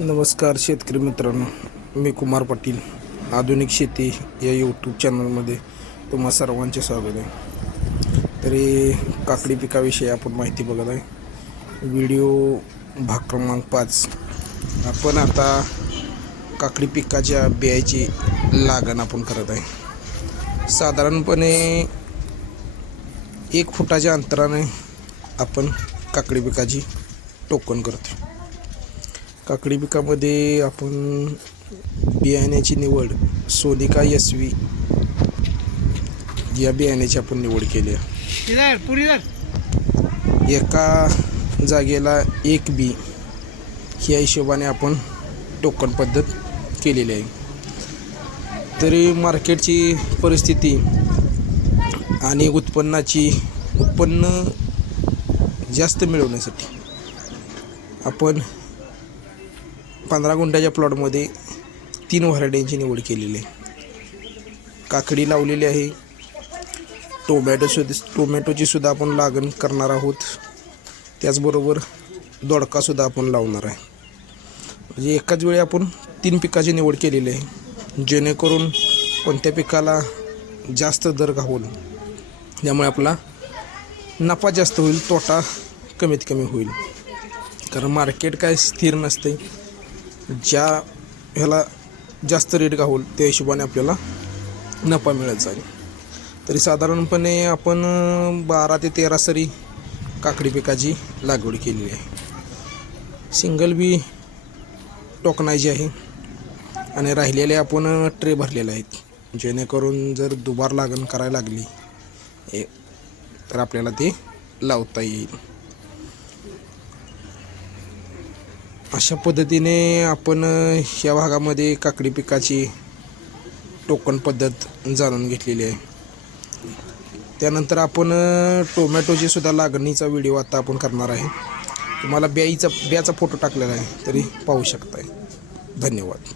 नमस्कार शेतकरी मित्रांनो मी कुमार पाटील आधुनिक शेती या यूट्यूब चॅनलमध्ये तुम्हा सर्वांचे स्वागत आहे. तरी काकडी पिकाविषयी आपण माहिती बघत आहे. व्हिडिओ भाग क्रमांक पाच. आपण आता काकडी पिकाच्या बियाची लागण आपण करत आहे. साधारणपणे एक फुटाच्या अंतराने आपण काकडी पिकाची टोकन करतो काकडी पिकामध्ये आपण बियाण्याची निवड सोनिका एस व्ही या बियाण्याची आपण निवड केली आहे. एका जागेला एक बी ह्या हिशोबाने आपण टोकन पद्धत केलेली आहे. तरी मार्केटची परिस्थिती आणि उत्पन्नाची उत्पन्न जास्त मिळवण्यासाठी आपण पंधरा गुंठ्याच्या प्लॉटमध्ये तीन व्हरायटींची निवड केलेली आहे. काकडी लावलेली आहे. टोमॅटो सुद्धा टोमॅटोची सुद्धा आपण लागण करणार आहोत. त्याचबरोबर दोडकासुद्धा आपण लावणार आहे. म्हणजे एकाच वेळी आपण तीन पिकाची निवड केलेली आहे. जेणेकरून कोणत्या पिकाला जास्त दर घावून त्यामुळे आपला नफा जास्त होईल तोटा कमीत कमी होईल. कारण मार्केट काय स्थिर नसते. ज्या ह्याला जास्त रेट घावल त्या हिशोबाने आपल्याला नफा मिळत जाईल. तरी साधारणपणे आपण बारा ते तेरा सरी काकडी पिकाची लागवड केलेली आहे. सिंगल बी टोकनायची आहे आणि राहिलेले आपण ट्रे भरलेले आहेत. जेणेकरून जर दुबार लागण करायला लागली तर आपल्याला ते लावता येईल. अशा पद्धतीने आपण या ह्या भागामध्ये काकडी पिकाची टोकन पद्धत जाणून घेतलेली आहे. त्यानंतर आपण टोमॅटोची सुद्धा लागणीचा व्हिडिओ आता आपण करणार आहे. तुम्हाला ब्याईचा ब्याचा फोटो टाकलेला आहे तरी पाहू शकताय. धन्यवाद.